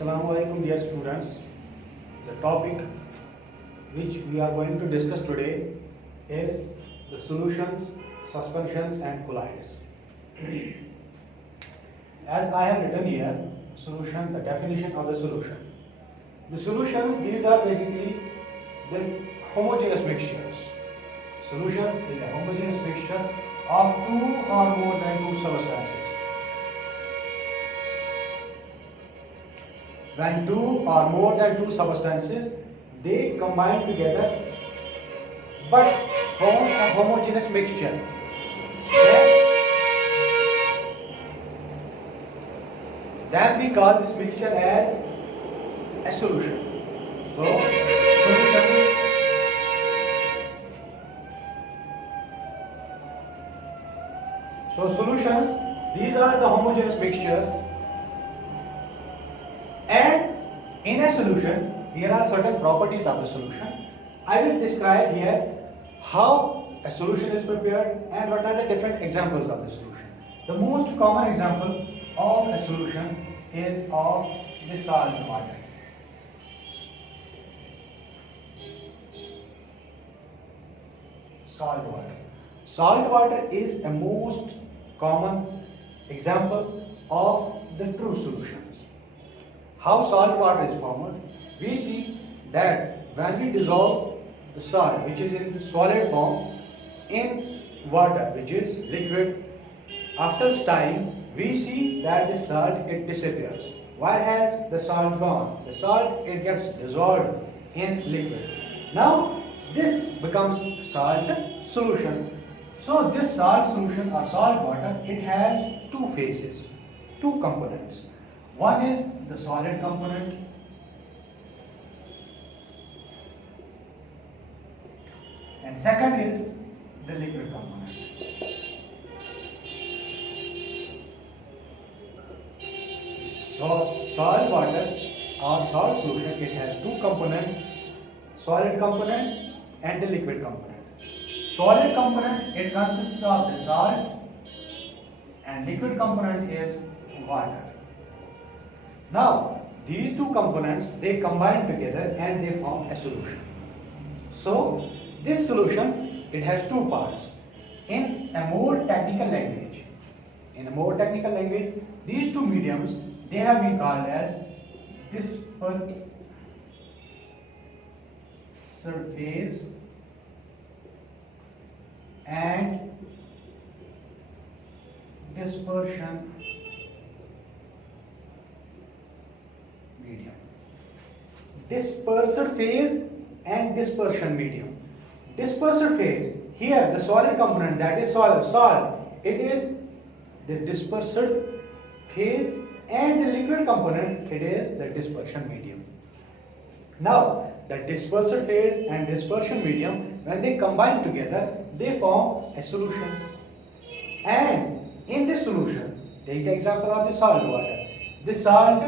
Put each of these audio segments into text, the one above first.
Assalamu alaikum dear students. The topic which we are going to discuss today is the solutions, suspensions and colloids. As I have written here, solution, the definition of the solution. The solutions, these are basically the homogeneous mixtures. Solution is a homogeneous mixture of two or more than two substances. When two or more than two substances, they combine together but form a homogeneous mixture. Then we call this mixture as a solution. So solutions, these are the homogeneous mixtures. And in a solution, there are certain properties of the solution. I will describe here how a solution is prepared and what are the different examples of the solution. The most common example of a solution is of the salt water. Salt water. Salt water is a most common example of the true solutions. How salt water is formed? We see that when we dissolve the salt, which is in solid form, in water, which is liquid, after time, we see that the salt, it disappears. Where has the salt gone? The salt, it gets dissolved in liquid. Now, this becomes salt solution. So, this salt solution or salt water, it has two phases, two components. One is the solid component and second is the liquid component. So salt water or salt solution, it has two components, solid component and the liquid component. Solid component, it consists of the salt and liquid component is water. Now, these two components, they combine together and they form a solution. So, this solution, it has two parts. In a more technical language, these two mediums, they have been called as dispersive phase and dispersion medium. Dispersive phase and dispersion medium. Dispersive phase, here the solid component, that is salt, it is the dispersive phase, and the liquid component, it is the dispersion medium. Now, the dispersive phase and dispersion medium, when they combine together, they form a solution. And in this solution, take the example of the salt water. The salt,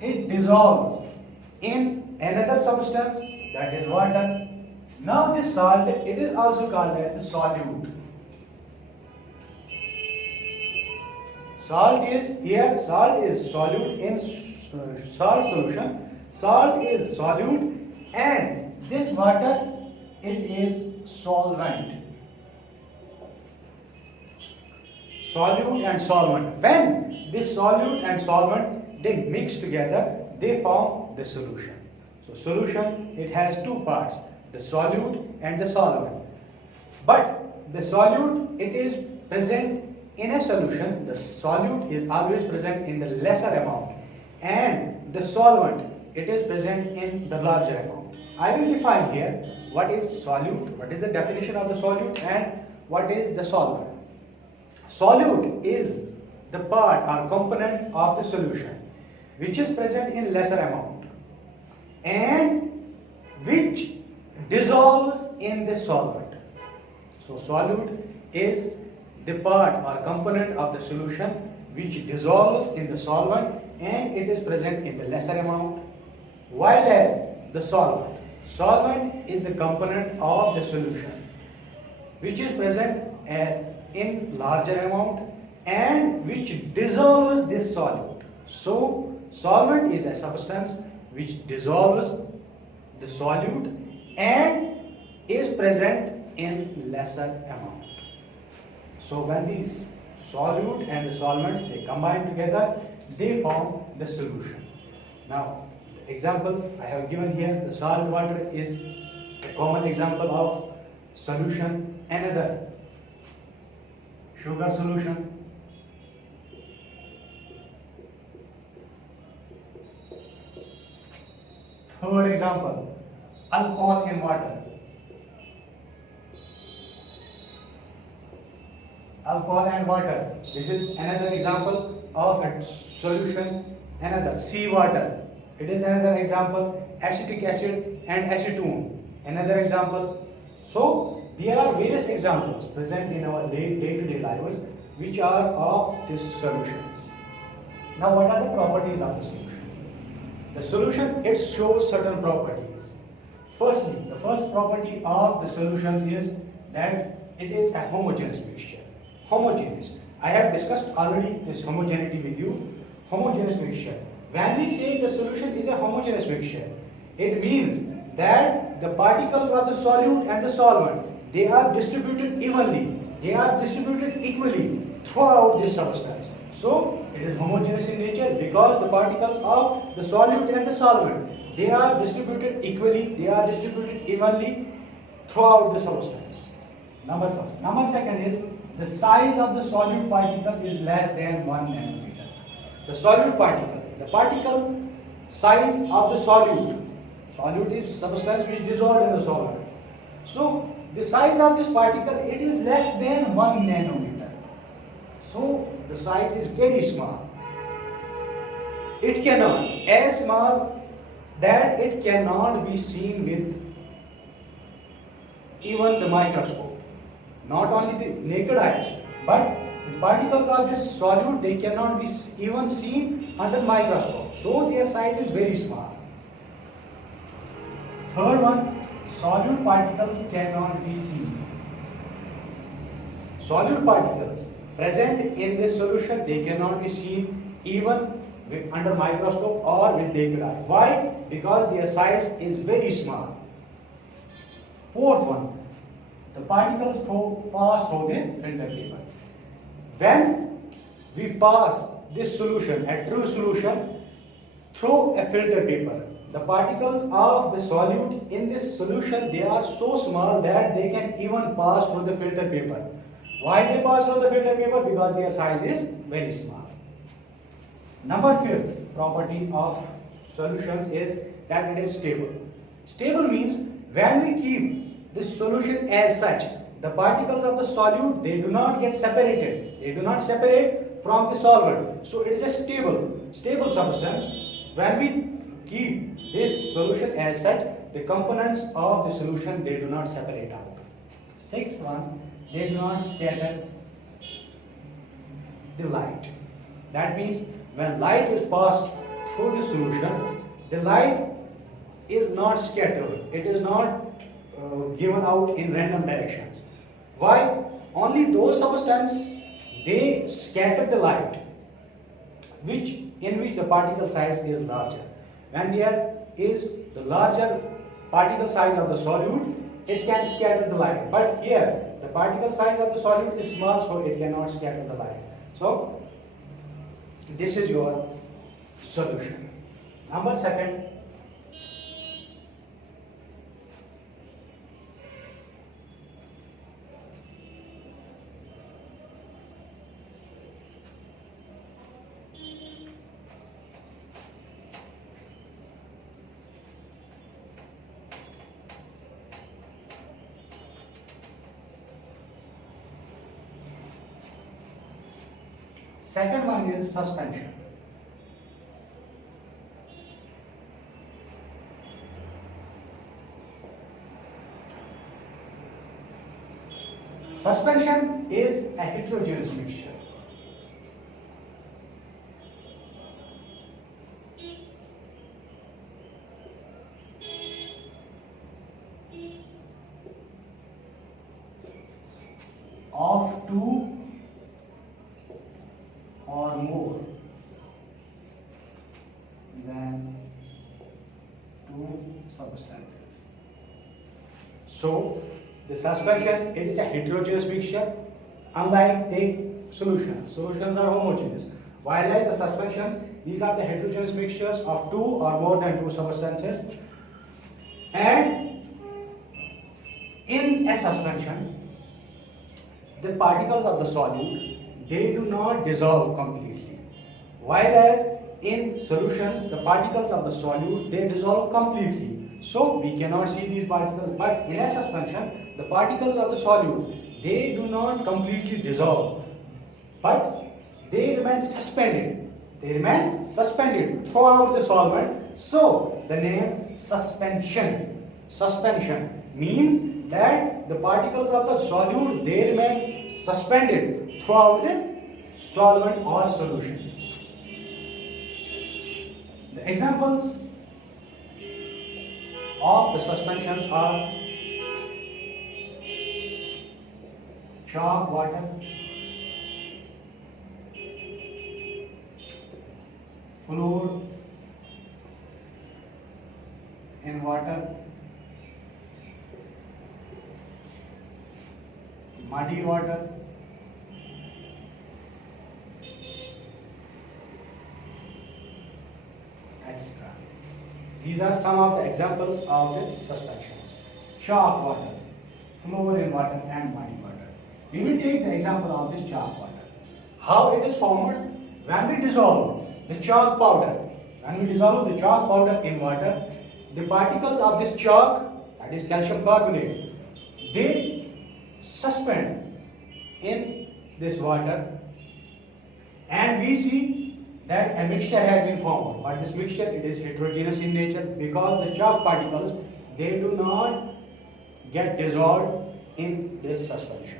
it dissolves in another substance, that is water. Now this salt, it is also called as the solute. Salt is solute in salt solution. Salt is solute and this water, it is solvent. Solute and solvent. When this solute and solvent, they mix together, they form the solution. So solution, it has two parts, the solute and the solvent. But the solute, it is present in a solution. The solute is always present in the lesser amount and the solvent, it is present in the larger amount. I will define here what is solute, what is the definition of the solute and what is the solvent. Solute is the part or component of the solution which is present in lesser amount and which dissolves in the solvent. So solute is the part or component of the solution which dissolves in the solvent and it is present in the lesser amount, while as the solvent is the component of the solution which is present in larger amount and which dissolves this solute. So solvent is a substance which dissolves the solute and is present in lesser amount. So when these solute and the solvents they combine together, they form the solution. Now, the example I have given here, the salt water is a common example of solution. Another, sugar solution. Third example, alcohol in water. Alcohol and water. This is another example of a solution. Another, seawater. It is another example. Acetic acid and acetone. Another example. So there are various examples present in our day-to-day lives which are of these solutions. Now, what are the properties of the solution? The solution, it shows certain properties. Firstly, the first property of the solutions is that it is a homogeneous mixture. Homogeneous. I have discussed already this homogeneity with you. Homogeneous mixture. When we say the solution is a homogeneous mixture, it means that the particles of the solute and the solvent, they are distributed evenly. They are distributed equally throughout this substance. So, it is homogeneous in nature because the particles of the solute and the solvent, they are distributed equally, they are distributed evenly throughout the substance. Number first. Number second is the size of the solute particle is less than 1 nanometer. The solute particle, the particle size of the solute. Solute is substance which dissolved in the solvent. So, the size of this particle, it is less than 1 nanometer. So, the size is very small. It cannot, as small that it cannot be seen with even the microscope. Not only the naked eye, but the particles of this solute, they cannot be even seen under microscope. So, their size is very small. Third one, solute particles cannot be seen. Solute particles present in this solution, they cannot be seen even under microscope or with naked eye. Why? Because their size is very small. Fourth one, the particles pass through the filter paper. When we pass this solution, a true solution, through a filter paper, the particles of the solute in this solution, they are so small that they can even pass through the filter paper. Why they pass through the filter paper? Because their size is very small. Number fifth property of solutions is that it is stable. Stable means when we keep this solution as such, the particles of the solute, they do not get separated. They do not separate from the solvent. So it is a stable substance. When we keep this solution as such, the components of the solution, they do not separate out. Sixth one, they do not scatter the light. That means when light is passed through the solution, the light is not scattered. It is not given out in random directions. Why? Only those substances, they scatter the light in which the particle size is larger. When there is the larger particle size of the solute, it can scatter the light. But here, the particle size of the solute is small, so it cannot scatter the light. So, this is your solution. Number second, second one is suspension. Suspension is a heterogeneous mixture. Of two or more substances. So the suspension, it is a heterogeneous mixture, unlike the solutions. Solutions are homogeneous. While like the suspensions, these are the heterogeneous mixtures of two or more than two substances. And in a suspension, the particles of the solute, they do not dissolve completely. While as in solutions, the particles of the solute, they dissolve completely. So we cannot see these particles. But in a suspension, the particles of the solute, they do not completely dissolve, but they remain suspended. They remain suspended throughout the solvent. So the name suspension. Suspension means that the particles of the solute, they remain suspended throughout the solvent or solution. The examples of the suspensions are chalk water, fluor in water, muddy water, etc. These are some of the examples of the suspensions. Chalk water, fluor in water, and muddy water. We will take the example of this chalk water. How it is formed? When we dissolve the chalk powder, in water, the particles of this chalk, that is calcium carbonate, they suspend in this water, and we see that a mixture has been formed. But this mixture, it is heterogeneous in nature, because the chalk particles, they do not get dissolved in this suspension.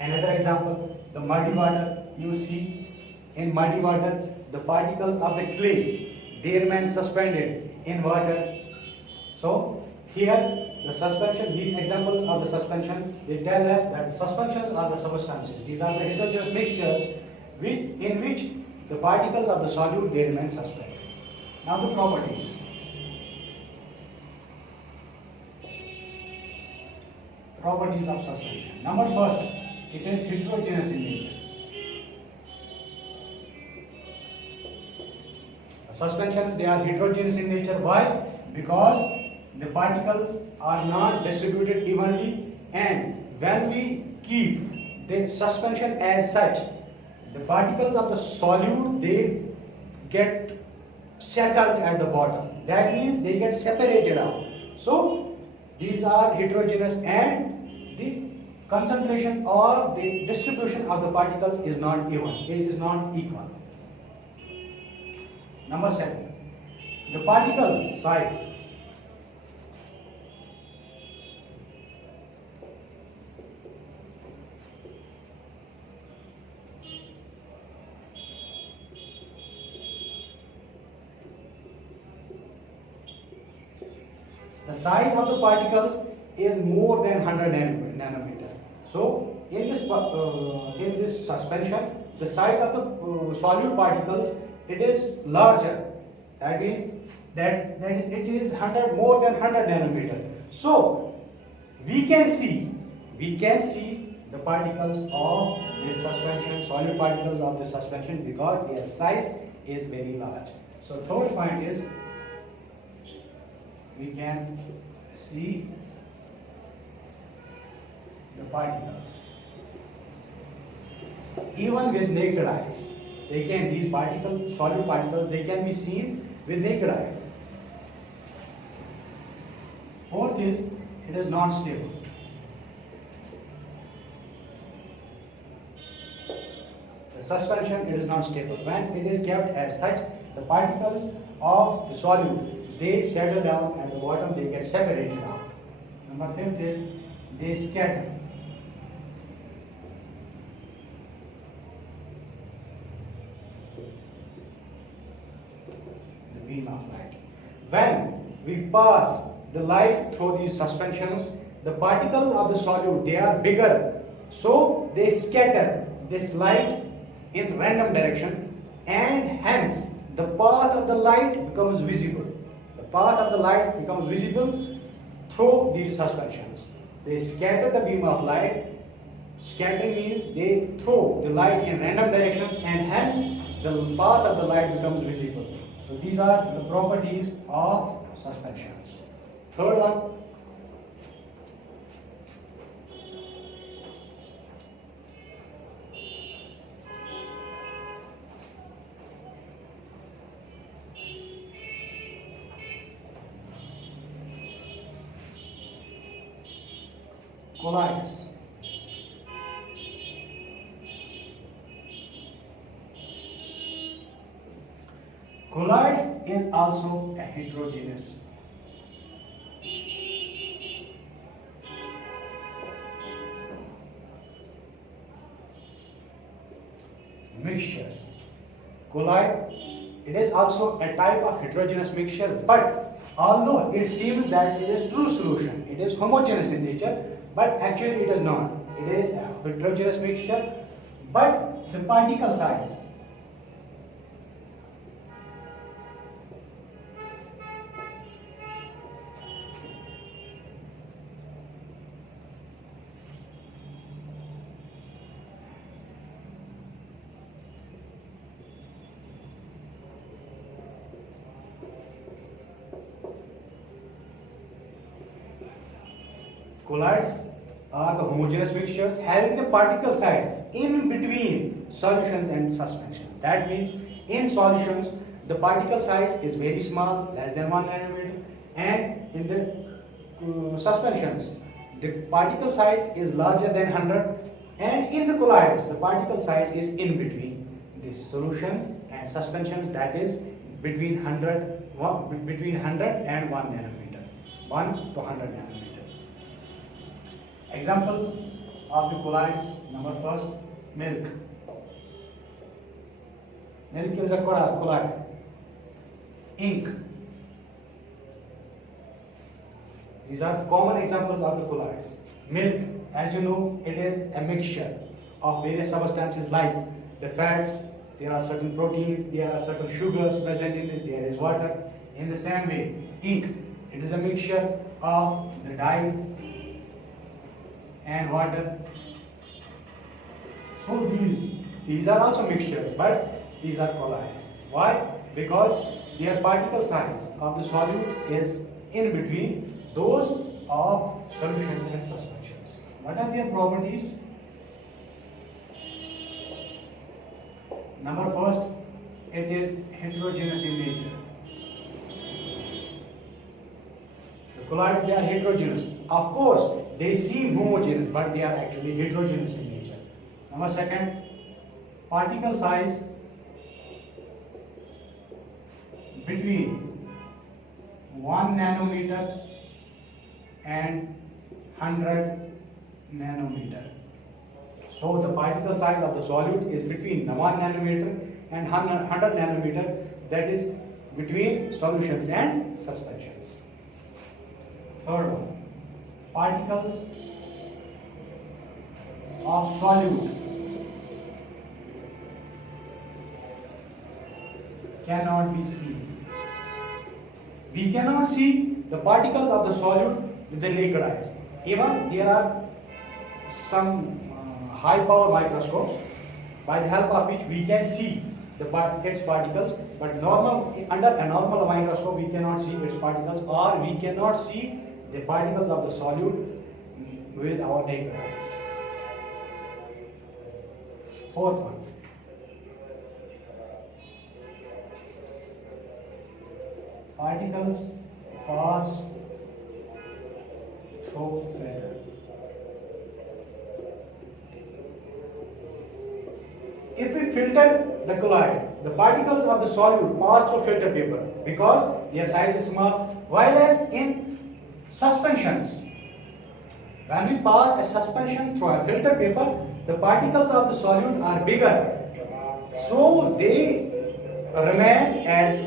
Another example, the muddy water. You see, in muddy water, the particles of the clay, they remain suspended in water. So here, the suspension, these examples of the suspension, they tell us that suspensions are the substances. These are the heterogeneous mixtures in which the particles of the solute, they remain suspended. Now the properties. Properties of suspension. Number first, it is heterogeneous in nature. Suspensions, they are heterogeneous in nature. Why? Because the particles are not distributed evenly, and when we keep the suspension as such, the particles of the solute, they get settled at the bottom. That means they get separated out. So these are heterogeneous, and the concentration or the distribution of the particles is not even, it is not equal. Number 7, the particle size. The size of the particles is more than 100 nanometer. So in this suspension, the size of the solute particles, it is larger. That is it is more than 100 nanometer. So we can see the particles of this suspension, solute particles of the suspension, because their size is very large. So third point is, we can see the particles even with naked eyes. These particles, solid particles, they can be seen with naked eyes. Fourth is, it is not stable. The suspension, it is not stable. When it is kept as such, the particles of the solute, they settle down at the bottom, they get separated out. Number 5 is, they scatter. The beam of light. When we pass the light through these suspensions, the particles of the solute, they are bigger, so they scatter this light in random direction, and hence the path of the light becomes visible. The path of the light becomes visible through these suspensions. They scatter the beam of light. Scattering means they throw the light in random directions, and hence the path of the light becomes visible. So these are the properties of suspensions. Third one, collides. Colloid is also a heterogeneous mixture. Colloid, it is also a type of heterogeneous mixture, but although it seems that it is true solution, it is homogeneous in nature, but actually it is not. It is a heterogeneous mixture, but the particle size colloids are the homogeneous mixtures having the particle size in between solutions and suspension. That means in solutions the particle size is very small, less than 1 nanometer, and in the suspensions the particle size is larger than 100, and in the colloids the particle size is in between the solutions and suspensions, that is between 100 and 1 nanometer, 1 to 100 nanometer. Examples of the colloids. Number first, milk. Milk is a colloid. Ink. These are common examples of the colloids. Milk, as you know, it is a mixture of various substances like the fats, there are certain proteins, there are certain sugars present in this, there is water. In the same way, ink, it is a mixture of the dyes and water. So these are also mixtures, but these are colloids. Why? Because their particle size of the solute is in between those of solutions and suspensions. What are their properties? Number first, it is heterogeneous in nature. The colloids, they are heterogeneous. Of course, they seem homogeneous, but they are actually heterogeneous in nature. Number second, particle size between 1 nanometer and 100 nanometer. So the particle size of the solute is between the 1 nanometer and 100 nanometer, that is between solutions and suspensions. Third one, particles of solute cannot be seen. We cannot see the particles of the solute with the naked eyes. Even there are some high power microscopes by the help of which we can see its particles, but under a normal microscope we cannot see its particles, or we cannot see the particles of the solute with our naked eyes. Fourth one, particles pass through filter. If we filter the colloid, the particles of the solute pass through filter paper because their size is small, while as in suspensions, when we pass a suspension through a filter paper, the particles of the solute are bigger, so they remain at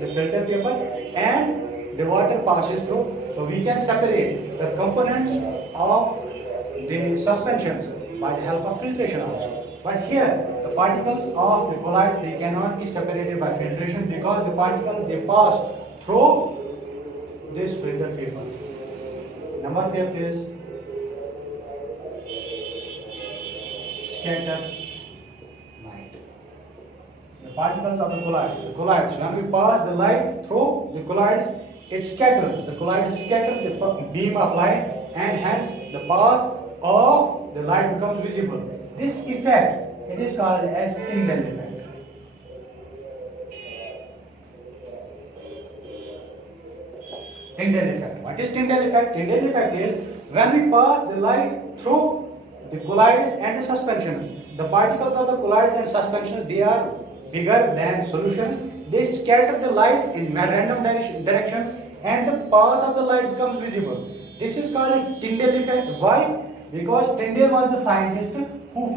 the filter paper and the water passes through, so we can separate the components of the suspensions by the help of filtration also. But here the particles of the colloids, they cannot be separated by filtration because the particles, they pass through this filter paper. Number 5 is scatter light. The particles of the colloids. When we pass the light through the colloids, it scatters. The colloids scatter the beam of light, and hence the path of the light becomes visible. This effect, it is called as Tyndall effect. Tyndall effect. What is Tyndall effect? Tyndall effect is when we pass the light through the colloids and the suspensions. The particles of the colloids and suspensions, they are bigger than solutions. They scatter the light in random directions, and the path of the light becomes visible. This is called Tyndall effect. Why? Because Tyndall was the scientist who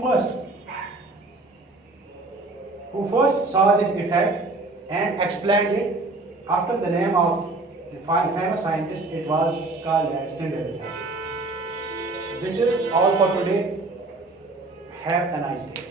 first saw this effect and explained it. After the name of the famous scientist, it was called as Tyndall effect. This is all for today. Have a nice day.